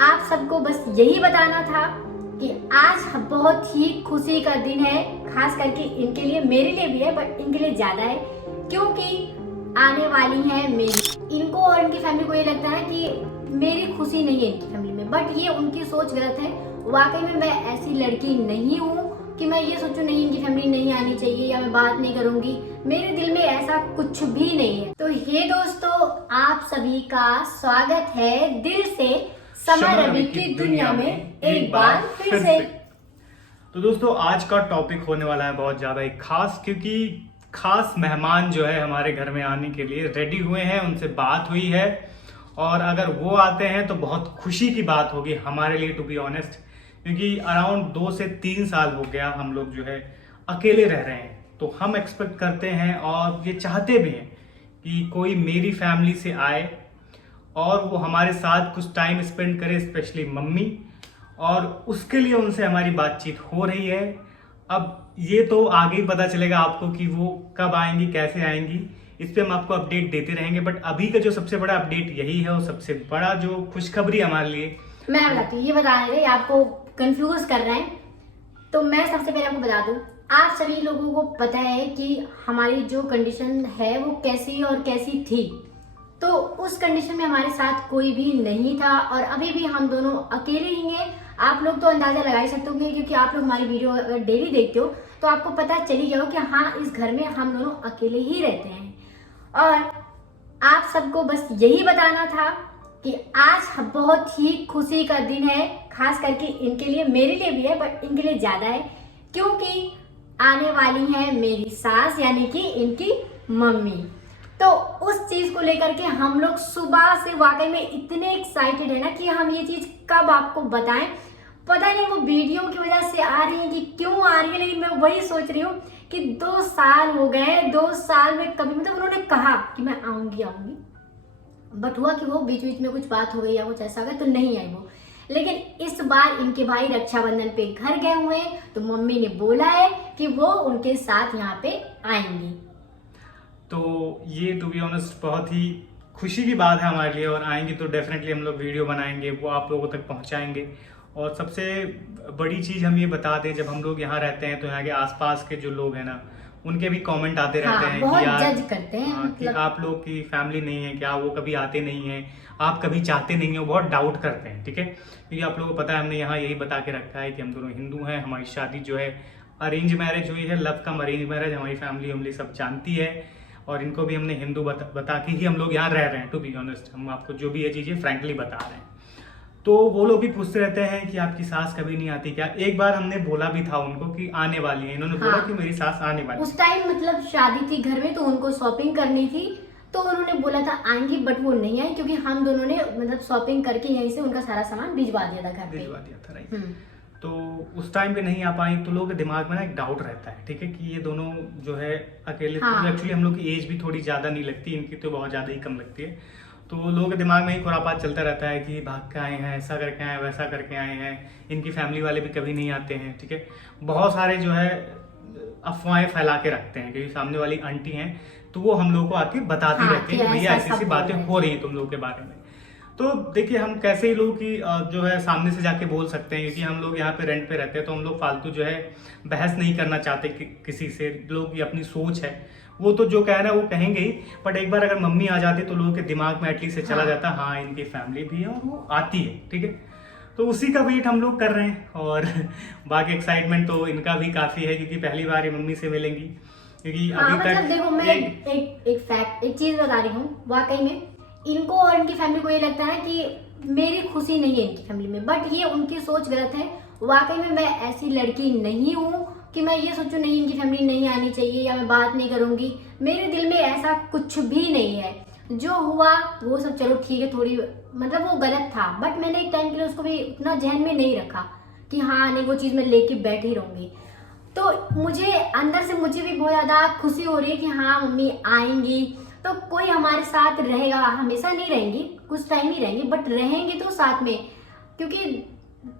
आप सबको बस यही बताना था कि आज बहुत ही खुशी का दिन है, खास करके इनके लिए, मेरे लिए भी है बट इनके लिए ज़्यादा है क्योंकि आने वाली है मेरी। इनको और इनकी फैमिली को ये लगता है कि मेरी खुशी नहीं है इनकी फैमिली में, बट ये उनकी सोच गलत है। वाकई में मैं ऐसी लड़की नहीं हूँ कि मैं ये सोचूं नहीं इनकी फैमिली नहीं आनी चाहिए या मैं बात नहीं करूंगी। मेरे दिल में ऐसा कुछ भी नहीं है। तो ये दोस्तों, आप सभी का स्वागत है दिल से समर रवि की दुनिया में एक बार फिर से। तो दोस्तों, आज का टॉपिक होने वाला है बहुत ज्यादा एक खास, क्योंकि खास मेहमान जो है हमारे घर में आने के लिए रेडी हुए हैं, उनसे बात हुई है और अगर वो आते हैं तो बहुत खुशी की बात होगी हमारे लिए, टू बी ऑनेस्ट, क्योंकि अराउंड 2 से 3 साल हो गया हम लोग जो है अकेले रह रहे हैं। तो हम एक्सपेक्ट करते हैं और ये चाहते भी हैं कि कोई मेरी फैमिली से आए और वो हमारे साथ कुछ टाइम स्पेंड करे, स्पेशली मम्मी, और उसके लिए उनसे हमारी बातचीत हो रही है। अब ये तो आगे ही पता चलेगा आपको कि वो कब आएंगी, कैसे आएंगी, इस पे हम आपको अपडेट देते रहेंगे। बट अभी का जो सबसे बड़ा अपडेट यही है और सबसे बड़ा जो खुशखबरी हमारे लिए, मैं बताती हूँ। ये बता रहे आपको कंफ्यूज कर रहे हैं, तो मैं सबसे पहले आपको बता दूं, आप सभी लोगों को पता है कि हमारी जो कंडीशन है वो कैसी और कैसी थी। तो उस कंडीशन में हमारे साथ कोई भी नहीं था और अभी भी हम दोनों अकेले ही हैं। आप लोग तो अंदाजा लगा ही सकते होंगे क्योंकि आप लोग हमारी वीडियो अगर डेली देखते हो तो आपको पता चल ही गया हो कि हाँ, इस घर में हम दोनों अकेले ही रहते हैं। और आप सबको बस यही बताना था कि आज बहुत ही खुशी का दिन है, खास करके इनके लिए, मेरे लिए भी है बट इनके लिए ज़्यादा है क्योंकि आने वाली है मेरी सास यानी कि इनकी मम्मी। तो उस चीज़ को लेकर के हम लोग सुबह से वाकई में इतने एक्साइटेड है ना कि हम ये चीज़ कब आपको बताएं। पता नहीं वो वीडियो की वजह से आ रही है कि क्यों आ रही है, लेकिन मैं वही सोच रही हूँ कि 2 साल हो गए, 2 साल में कभी मतलब उन्होंने कहा कि मैं आऊँगी, बट हुआ कि वो बीच बीच में कुछ बात हो गई या कुछ ऐसा हो गया तो नहीं आई वो। लेकिन इस बार इनके भाई रक्षाबंधन पे घर गए हुए हैं तो मम्मी ने बोला है कि वो उनके साथ यहाँ पे आएंगी। तो ये टू बी ऑनेस्ट बहुत ही खुशी की बात है हमारे लिए, और आएंगे तो डेफिनेटली हम लोग वीडियो बनाएंगे, वो आप लोगों तक पहुंचाएंगे। और सबसे बड़ी चीज़ हम ये बता दें, जब हम लोग यहाँ रहते हैं तो यहाँ के आसपास के जो लोग हैं ना, उनके भी कमेंट आते रहते हैं बहुत कि यार जज करते हैं, कि आप लोग की फैमिली नहीं है क्या, वो कभी आते नहीं हैं, आप कभी चाहते नहीं हैं, वो बहुत डाउट करते हैं। ठीक है, क्योंकि आप लोगों को पता है हमने यहाँ यही बता के रखा है कि हम दोनों हिंदू हैं, हमारी शादी जो है अरेंज मैरिज हुई है, लव कम अरेंज मैरिज, हमारी फैमिली सब जानती है और इनको भी हमने हिंदू बता के ही हम लोग यहाँ रह रहे हैं। टू बी ऑनेस्ट, हम आपको जो भी ये चीज़ें फ्रैंकली बता रहे हैं। तो वो लोग भी पूछते रहते हैं कि आपकी सास कभी नहीं आती क्या। एक बार हमने बोला भी था उनको कि आने वाली है, इन्होंने बोला कि मेरी सास आने वाली है। उस टाइम मतलब शादी थी घर में तो उनको शॉपिंग करनी थी, तो उन्होंने बोला था आएंगी, बट वो नहीं आई क्योंकि हम दोनों ने मतलब शॉपिंग करके यहीं से उनका सारा सामान भिजवा दिया था घर पे। भिजवा दिया था, राइट। तो उस टाइम पे नहीं आ पाई तो लोगों के दिमाग में ना एक डाउट रहता है, ठीक है, कि ये दोनों जो है अकेले, एक्चुअली हम लोग की एज भी थोड़ी ज़्यादा नहीं लगती, इनकी तो बहुत ज़्यादा ही कम लगती है। तो लोगों के दिमाग में ही खुरापात चलता रहता है कि भाग के आए हैं, ऐसा करके आए हैं, वैसा करके आए हैं, इनकी फैमिली वाले भी कभी नहीं आते हैं। ठीक है, बहुत सारे जो है अफवाहें फैला के रखते हैं, क्योंकि सामने वाली आंटी हैं तो वो हम लोगों को आके बताती रहती है कि भैया ऐसी ऐसी बातें हो रही हैं तुम लोगों के बारे में। तो देखिए, हम कैसे ही लोग की जो है सामने से जाके बोल सकते हैं, क्योंकि हम लोग यहाँ पे रेंट पे रहते हैं तो हम लोग फालतू जो है बहस नहीं करना चाहते किसी से। लोग की अपनी सोच है, वो तो जो कहना है वो कहेंगे ही, बट एक बार अगर मम्मी आ जाती तो लोगों के दिमाग में एटलीस्ट चला जाता हाँ इनकी फैमिली भी है और वो आती है। ठीक है, तो उसी का वेट हम लोग कर रहे हैं और बाकी एक्साइटमेंट तो इनका भी काफ़ी है क्योंकि पहली बार ये मम्मी से मिलेंगी, क्योंकि अभी तक देखो मैं एक चीज़ बता रही हूँ। वाकई में इनको और इनकी फैमिली को ये लगता है कि मेरी खुशी नहीं है इनकी फैमिली में, बट ये उनकी सोच गलत है। वाकई में मैं ऐसी लड़की नहीं हूँ कि मैं ये सोचूं नहीं इनकी फैमिली नहीं आनी चाहिए या मैं बात नहीं करूँगी। मेरे दिल में ऐसा कुछ भी नहीं है। जो हुआ वो सब चलो ठीक है, थोड़ी मतलब वो गलत था, बट मैंने एक टाइम के लिए उसको भी उतना जहन में नहीं रखा कि हाँ नहीं वो चीज़ मैं लेके बैठी रहूँगी। तो मुझे अंदर से मुझे भी बहुत ज़्यादा खुशी हो रही है कि हाँ मम्मी आएंगी तो कोई हमारे साथ रहेगा। हमेशा नहीं रहेंगी, कुछ टाइम ही रहेंगी, बट रहेंगे तो साथ में, क्योंकि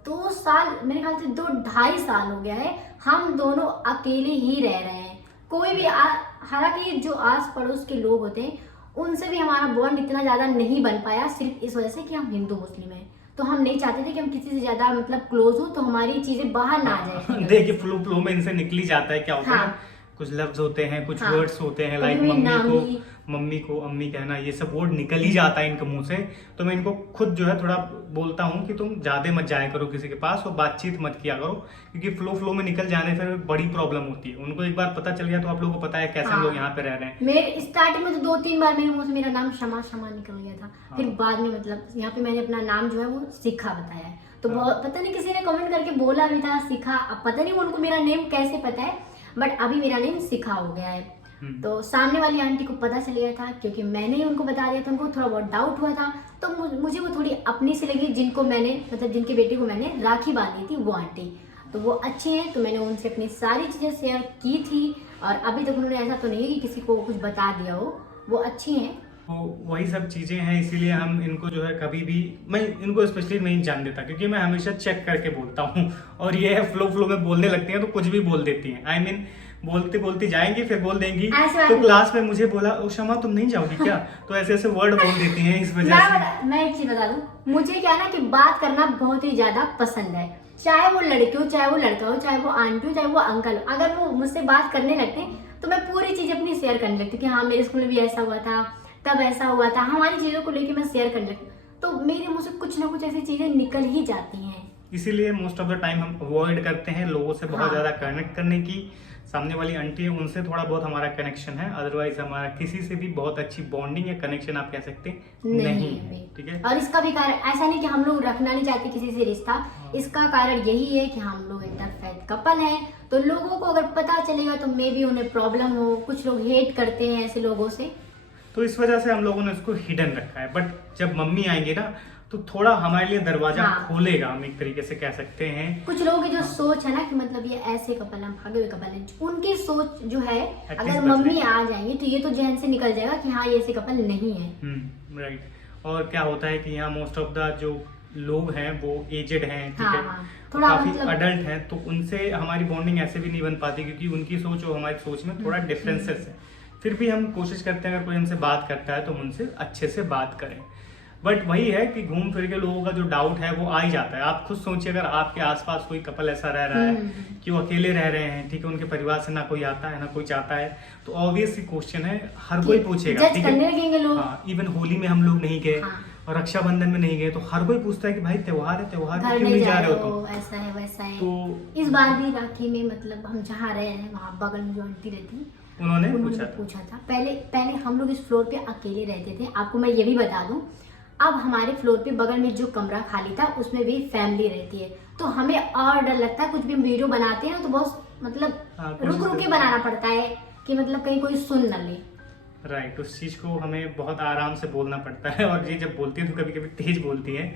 2 साल मेरे ख्याल से 2-2.5 साल हो गया है हम दोनों अकेले ही रह रहे हैं। कोई भी हालांकि जो आस पड़ोस के लोग होते हैं उनसे भी हमारा बॉन्ड इतना ज़्यादा नहीं बन पाया, सिर्फ इस वजह से कि हम हिंदू मुस्लिम हैं। तो हम नहीं चाहते थे कि हम किसी से ज्यादा मतलब क्लोज हो तो हमारी चीजें बाहर ना आ जाए। देखिए फ्लो में इनसे निकल ही जाता है, क्या होता है हाँ। ना, कुछ लफ्ज होते हैं, कुछ हाँ। वर्ड्स होते हैं, लाइक कभी नाम ही मम्मी को अम्मी कहना, ये सब वर्ड निकल ही जाता है इनके मुंह से। तो मैं इनको खुद जो है थोड़ा बोलता हूँ कि तुम ज्यादा मत जाया करो किसी के पास और बातचीत मत किया करो, क्योंकि फ्लो में निकल जाने से बड़ी प्रॉब्लम होती है। उनको एक बार पता चल गया तो आप लोगों को पता है कैसे हम लोग यहाँ पे रह रहे हैं। मेरे स्टार्टिंग में तो 2-3 बार मेरे मुंह से मेरा नाम शमा शमा निकल गया था। हाँ। फिर बाद में मतलब यहाँ पे मैंने अपना नाम जो है वो शिखा बताया है। तो बहुत पता नहीं किसी ने कमेंट करके बोला भी था शिखा, अब पता नहीं उनको मेरा नेम कैसे पता है, बट अभी मेरा नेम शिखा हो गया है। तो सामने वाली आंटी को पता चल गया था क्योंकि मैंने ही उनको बता दिया था, उनको थोड़ा बहुत डाउट हुआ था। तो मुझे वो थोड़ी अपनी सी लगी, जिनको मैंने मतलब जिनकी बेटी को मैंने राखी बांधी थी वो आंटी, तो वो अच्छी हैं। तो मैंने उनसे अपनी सारी चीज़ें शेयर की थी और अभी तक उन्होंने ऐसा तो नहीं है कि किसी को कुछ बता दिया हो, वो अच्छी हैं। तो वही सब चीज़ें हैं, इसीलिए हम इनको जो है कभी भी, मैं इनको स्पेशली नहीं जान देता क्योंकि मैं हमेशा चेक करके बोलता हूँ। और ये है फ्लो में बोलने लगती हैं तो कुछ भी बोल देती हैं। आई मीन बोलती जाएंगी फिर बोल देंगी तो क्लास में मुझे बोला ओ शमा तुम नहीं जाओगी क्या, तो ऐसे वर्ड बोल देती हैं। इस वजह से मैं एक चीज बता दूं, मुझे क्या ना कि बात करना बहुत ही ज्यादा पसंद है, चाहे वो लड़की हो, चाहे वो लड़का हो, चाहे वो आंटी हो, चाहे वो अंकल हो। अगर वो मुझसे बात करने लगते हैं तो मैं पूरी चीज अपनी शेयर करने लगती हूँ कि हाँ मेरे स्कूल में भी ऐसा हुआ था, तब ऐसा हुआ था, हमारी चीजों को लेकर मैं शेयर करने लगती हूँ। तो मेरे मुंह से कुछ ना कुछ ऐसी चीजें निकल ही जाती हैं। इसीलिए मोस्ट ऑफ द टाइम हम अवॉइड करते हैं लोगों से बहुत ज्यादा कनेक्ट करने की। सामने वाली आंटी है उनसे थोड़ा बहुत हमारा कनेक्शन है, अदरवाइज हमारा किसी से भी बहुत अच्छी बॉन्डिंग या कनेक्शन आप कह सकते नहीं, ठीक है। और इसका भी कारण ऐसा नहीं कि हम लोग रखना नहीं चाहते किसी से रिश्ता, इसका कारण यही है कि हम लोग इंटरफेथ कपल हैं। तो लोगों को अगर पता चलेगा तो मे भी उन्हें प्रॉब्लम हो, कुछ लोग हेट करते हैं ऐसे लोगों से, तो इस वजह से हम लोगों ने उसको हिडन रखा है। बट जब मम्मी आएंगे ना तो थोड़ा हमारे लिए दरवाजा खोलेगा, हम एक तरीके से कह सकते हैं। कुछ लोगों की जो सोच है ना कि मतलब ये ऐसे कपल हैं, भागे हुए कपल हैं, उनकी सोच जो है अगर मम्मी आ जाएंगी तो ये तो जहन से निकल जाएगा कि हाँ ये ऐसे कपल नहीं है। राइट। और क्या होता है कि यहाँ मोस्ट ऑफ द जो लोग हैं वो एजेड हैं, ठीक है, थोड़ा काफी मतलब अडल्ट हैं, तो उनसे हमारी बॉन्डिंग ऐसे भी नहीं बन पाती क्योंकि उनकी सोच और हमारी सोच में थोड़ा डिफरेंसेस है। फिर भी हम कोशिश करते हैं अगर कोई हमसे बात करता है तो हम उनसे अच्छे से बात करें। बट वही है कि घूम फिर के लोगों का जो डाउट है वो आ ही जाता है। आप खुद सोचिए अगर आपके आसपास कोई कपल ऐसा रह रहा है कि वो अकेले रह रहे हैं, ठीक है, उनके परिवार से ना कोई आता है ना कोई चाहता है, तो ऑब्वियस सी क्वेश्चन है, हर कोई पूछेगा, ठीक है। हाँ, इवन होली में हम लोग नहीं गए और रक्षाबंधन में नहीं गए तो हर कोई पूछता है कि भाई त्योहार है, त्योहार में क्यों नहीं जा रहे हो तुम, ऐसा है वैसा है। तो इस बार भी राखी में मतलब हम जहाँ रह रहे हैं वहाँ बगल में जो आंटी रहती उन्होंने पूछा था। पहले हम लोग इस फ्लोर पे अकेले रहते थे। आपको मैं ये भी बता दूं, अब हमारे फ्लोर पे बगल में जो कमरा खाली था उसमें भी फैमिली रहती है, तो हमें और डर लगता है। कुछ भी हम वीडियो बनाते हैं ना तो बहुत मतलब रुक के बनाना पड़ता है कि मतलब कहीं कोई सुन न ले। राइट, उस चीज को हमें बहुत आराम से बोलना पड़ता है। और ये जब बोलती है तो कभी कभी तेज बोलती है।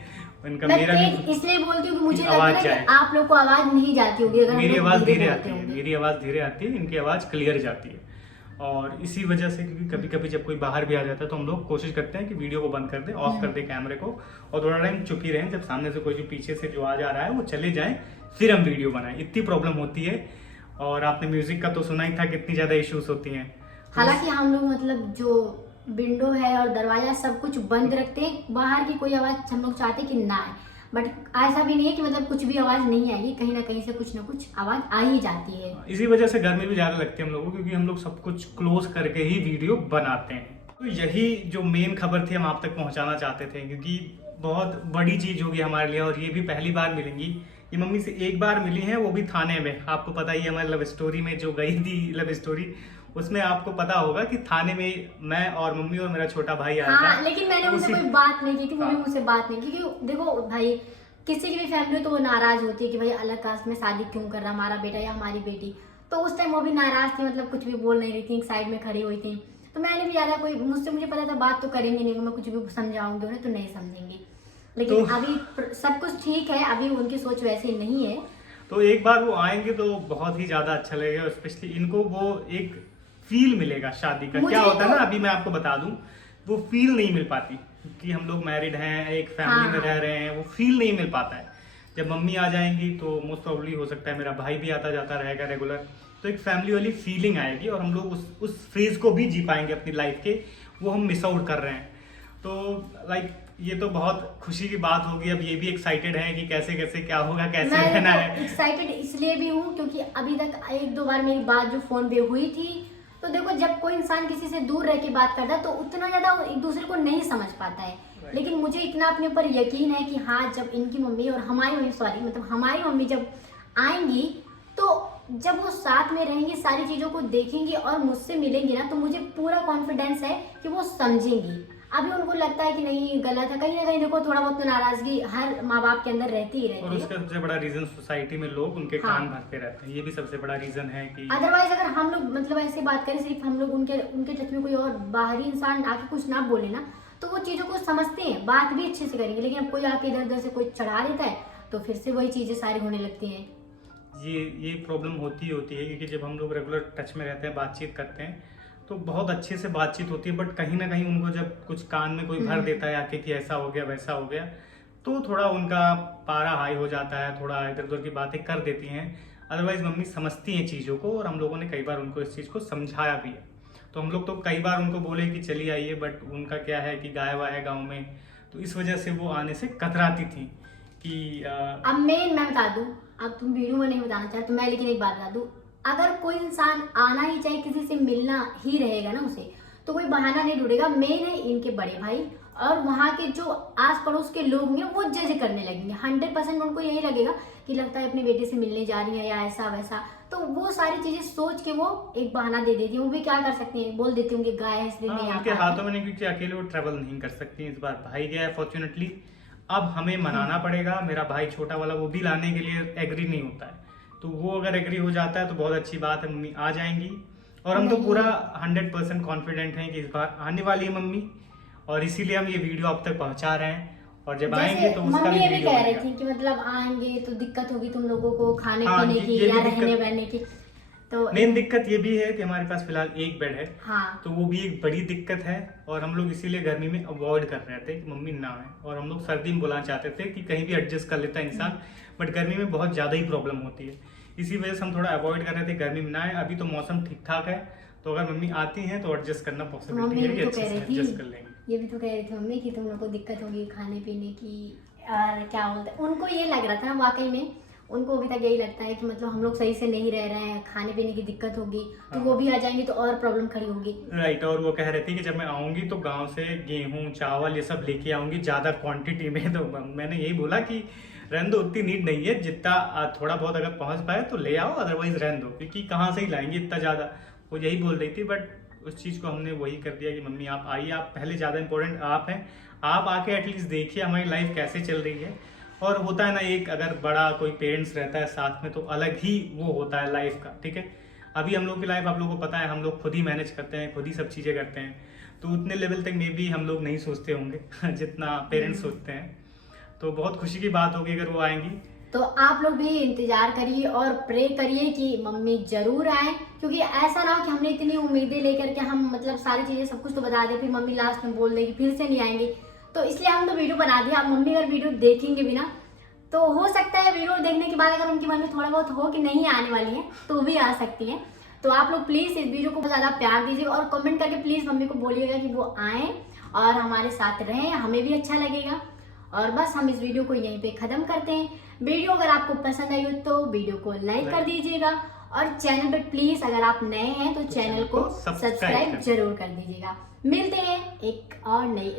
इनका मेरा भी इसलिए बोलती हूँ कि मुझे लगता है कि आप लोग को आवाज नहीं जाती होगी अगर मेरी आवाज धीरे आती है, मेरी आवाज धीरे आती है, इनकी आवाज क्लियर जाती है। और इसी वजह से क्योंकि कभी कभी जब कोई बाहर भी आ जाता है तो हम लोग कोशिश करते हैं कि वीडियो को बंद कर दे, ऑफ कर दे कैमरे को, और थोड़ा टाइम चुप ही रहें। जब सामने से कोई जो पीछे से जो आ जा रहा है वो चले जाएं, फिर हम वीडियो बनाएं। इतनी प्रॉब्लम होती है। और आपने म्यूजिक का तो सुना ही था, कितनी ज्यादा इश्यूज होती हैं। हालांकि हम लोग मतलब जो विंडो है और दरवाजा सब कुछ बंद रखते हैं, बाहर की कोई आवाज हम लोग चाहते कि ना आए, बट ऐसा भी नहीं है कि मतलब कुछ भी आवाज नहीं आएगी, कहीं ना कहीं से कुछ ना कुछ आवाज आ ही जाती है। इसी वजह से गर्मी भी ज्यादा लगती है हम लोगों को, क्योंकि हम लोग सब कुछ क्लोज करके ही वीडियो बनाते हैं। तो यही जो मेन खबर थी हम आप तक पहुंचाना चाहते थे, क्योंकि बहुत बड़ी चीज होगी हमारे लिए और ये भी पहली बार मिलेंगी। ये मम्मी से एक बार मिली है, वो भी थाने में। आपको पता ही है हमारी लव स्टोरी में जो गई थी लव स्टोरी, उसमें आपको पता होगा कि थाने में मैं और मम्मी और मेरा छोटा भाई आया था। लेकिन मैंने उनसे कोई बात नहीं की थी, वो भी मुझसे बात नहीं की, क्योंकि देखो भाई किसी की भी फैमिली तो वो नाराज होती है कि भाई अलग कास्ट में शादी क्यों कर रहा हमारा बेटा या हमारी बेटी। तो उस टाइम वो भी नाराज थी, मतलब कुछ भी बोल नहीं रही थी, एक साइड में खड़ी हुई थी। तो मैंने भी ज्यादा कोई मुझे पता था बात तो करेंगे नहीं, मैं कुछ भी समझाऊंगी उन्हें तो नहीं समझेंगे। लेकिन तो अभी सब कुछ ठीक है, अभी उनकी सोच वैसे नहीं है। तो एक बार वो आएंगे तो बहुत ही ज्यादा अच्छा लगेगा, स्पेशली इनको वो एक फील मिलेगा शादी का। क्या होता है ना, अभी मैं आपको बता दूं, वो फील नहीं मिल पाती कि हम लोग मैरिड हैं, एक फैमिली में रह रहे हैं, वो फील नहीं मिल पाता है। जब मम्मी आ जाएंगी तो मोस्ट प्रॉब्ली हो सकता है मेरा भाई भी आता जाता रहेगा रेगुलर, तो एक फैमिली वाली फीलिंग आएगी और हम लोग उस फेज को भी जी पाएंगे अपनी लाइफ के, वो हम मिस आउट कर रहे हैं। तो लाइक ये तो बहुत खुशी की बात होगी। अब ये भी एक्साइटेड है कि कैसे कैसे क्या होगा, कैसे मैं रहना है। एक्साइटेड इसलिए भी हूँ क्योंकि अभी तक एक दो बार मेरी बात जो फोन पे हुई थी, तो देखो जब कोई इंसान किसी से दूर रह के बात करता है तो उतना ज्यादा एक दूसरे को नहीं समझ पाता है। लेकिन मुझे इतना अपने ऊपर यकीन है कि हाँ, जब इनकी मम्मी और हमारी मम्मी, सॉरी मतलब हमारी मम्मी जब आएंगी तो जब वो साथ में रहेंगी, सारी चीज़ों को देखेंगी और मुझसे मिलेंगी ना, तो मुझे पूरा कॉन्फिडेंस है कि वो समझेंगी। अभी उनको लगता है कि नहीं गलत है, कहीं ना कहीं देखो थोड़ा बहुत तो नाराजगी हर माँ बाप के अंदर रहती ही रहती और है। उसका सबसे बड़ा रीजन सोसाइटी में लोग उनके हाँ। कान भरते रहते हैं, ये भी सबसे बड़ा रीजन है कि अदरवाइज अगर हम लोग मतलब ऐसे बात करें, सिर्फ हम लोग उनके उनके टच में कोई और बाहरी इंसान आके कुछ ना बोले ना, तो वो चीज़ों को समझते हैं, बात भी अच्छे से करेंगे। लेकिन अब कोई आके इधर उधर से कोई चढ़ा देता है तो फिर से वही चीज़ें सारी होने लगती हैं। ये प्रॉब्लम होती है क्योंकि जब हम लोग रेगुलर टच में रहते हैं, बातचीत करते हैं, तो बहुत अच्छे से बातचीत होती है। बट कहीं ना कहीं उनको जब कुछ कान में कोई भर देता है आके कि ऐसा हो गया वैसा हो गया, तो थोड़ा उनका पारा हाई हो जाता है, थोड़ा इधर उधर की बातें कर देती हैं। अदरवाइज मम्मी समझती हैं चीज़ों को, और हम लोगों ने कई बार उनको इस चीज़ को समझाया भी है। तो हम लोग तो कई बार उनको बोले कि चलिए आइए, बट उनका क्या है कि गाय वाय है गाँव में, तो इस वजह से वो आने से कतराती थी कि अब मैं बता दूं, अब तुम वीडियो में नहीं बताना चाहते तो मैं लेकिन एक बात बता दूं, अगर कोई इंसान आना ही चाहे, किसी से मिलना ही रहेगा ना उसे, तो कोई बहाना नहीं ढूंढेगा। मेन है इनके बड़े भाई और वहाँ के जो आस पड़ोस के लोग हैं वो जज करने लगेंगे। 100% उनको यही लगेगा कि लगता है अपने बेटे से मिलने जा रही है या ऐसा वैसा, तो वो सारी चीजें सोच के वो एक बहाना दे देती है। वो भी क्या कर सकते हैं, बोल देते होंगे गाय है इसलिए नहीं आ उनके पाती। हाथों में नहीं, क्योंकि अकेले वो ट्रेवल नहीं कर सकती। इस बार भाई गया है फॉर्चुनेटली, अब हमें मनाना पड़ेगा। मेरा भाई छोटा वाला वो भी लाने के लिए एग्री नहीं होता है, तो वो अगर एग्री हो जाता है तो बहुत अच्छी बात है, मम्मी आ जाएंगी। और हम तो नहीं। पूरा 100% कॉन्फिडेंट हैं कि इस बार आने वाली है मम्मी, और इसीलिए हम ये वीडियो अब तक पहुंचा रहे हैं। और जब आएंगे तो उसका मम्मी भी ये भी वीडियो कह रही बनेगा। थी कि मतलब आएंगे तो दिक्कत होगी तुम लोगों को खाने हाँ, पीने की ये भी या दिक्कत- रहने बहने की, तो मेन दिक्कत ये भी है कि हमारे पास फिलहाल एक बेड है, हाँ तो वो भी एक बड़ी दिक्कत है। और हम लोग इसीलिए गर्मी में अवॉइड कर रहे थे कि मम्मी ना आए, और हम लोग सर्दी में बुलाना चाहते थे कि कहीं भी एडजस्ट कर लेता है इंसान, बट गर्मी में बहुत ज़्यादा ही प्रॉब्लम होती है। इसी वजह से हम थोड़ा अवॉइड कर रहे थे गर्मी में ना आए। अभी तो मौसम ठीक ठाक है, तो अगर मम्मी आती हैं तो एडजस्ट करना पॉसिबिलिटी है कि तो अच्छे कह से रही एडजस्ट थी, कर लेंगे। ये भी तो कह रही थी मम्मी कि तुम लोग को दिक्कत होगी खाने पीने की, और क्या बोलते हैं, उनको ये लग रहा था ना, वाकई में उनको अभी तक यही लगता है कि मतलब हम लोग सही से नहीं रह रहे हैं, खाने पीने की दिक्कत होगी, तो हाँ। वो भी आ जाएंगे तो और प्रॉब्लम खड़ी होगी। राइट, और वो कह रहे थे कि जब मैं आऊंगी तो गांव से गेहूं चावल ये सब लेके आऊंगी ज़्यादा क्वांटिटी में। तो मैंने यही बोला कि रहने दो, उतनी नीड नहीं है, जितना थोड़ा बहुत अगर पहुंच पाए तो ले आओ, अदरवाइज रहने दो, क्योंकि कहाँ से ही लाएंगे इतना ज़्यादा। वो यही बोल रही थी, बट उस चीज़ को हमने वही कर दिया कि मम्मी आप आइए, आप पहले, ज़्यादा इंपॉर्टेंट आप हैं, आप आके एटलीस्ट देखिए हमारी लाइफ कैसे चल रही है। और होता है ना, एक अगर बड़ा कोई पेरेंट्स रहता है साथ में तो अलग ही वो होता है लाइफ का, ठीक है। अभी हम लोग की लाइफ आप लोगों को पता है, हम लोग खुद ही मैनेज करते हैं, खुद ही सब चीज़ें करते हैं, तो उतने लेवल तक में भी हम लोग नहीं सोचते होंगे जितना पेरेंट्स सोचते हैं। तो बहुत खुशी की बात होगी अगर वो आएंगी। तो आप लोग भी इंतजार करिए और प्रे करिए कि मम्मी जरूर आए, क्योंकि ऐसा ना हो कि हमने इतनी उम्मीदें लेकर के हम मतलब सारी चीजें सब कुछ तो बता दे, फिर मम्मी लास्ट में बोल देगी फिर से नहीं आएंगे। तो इसलिए हम तो वीडियो बना दिया। अब मम्मी अगर वीडियो देखेंगे भी ना, तो हो सकता है वीडियो देखने के बाद अगर उनकी मन में थोड़ा बहुत हो कि नहीं आने वाली है तो भी आ सकती है। तो आप लोग प्लीज इस वीडियो को ज़्यादा प्यार दीजिए और कमेंट करके प्लीज मम्मी को बोलिएगा कि वो आए और हमारे साथ रहें, हमें भी अच्छा लगेगा। और बस हम इस वीडियो को यहीं पे ख़त्म करते हैं। वीडियो अगर आपको पसंद आई हो तो वीडियो को लाइक कर दीजिएगा, और चैनल पे प्लीज अगर आप नए हैं तो चैनल को सब्सक्राइब जरूर कर दीजिएगा। मिलते हैं एक और नई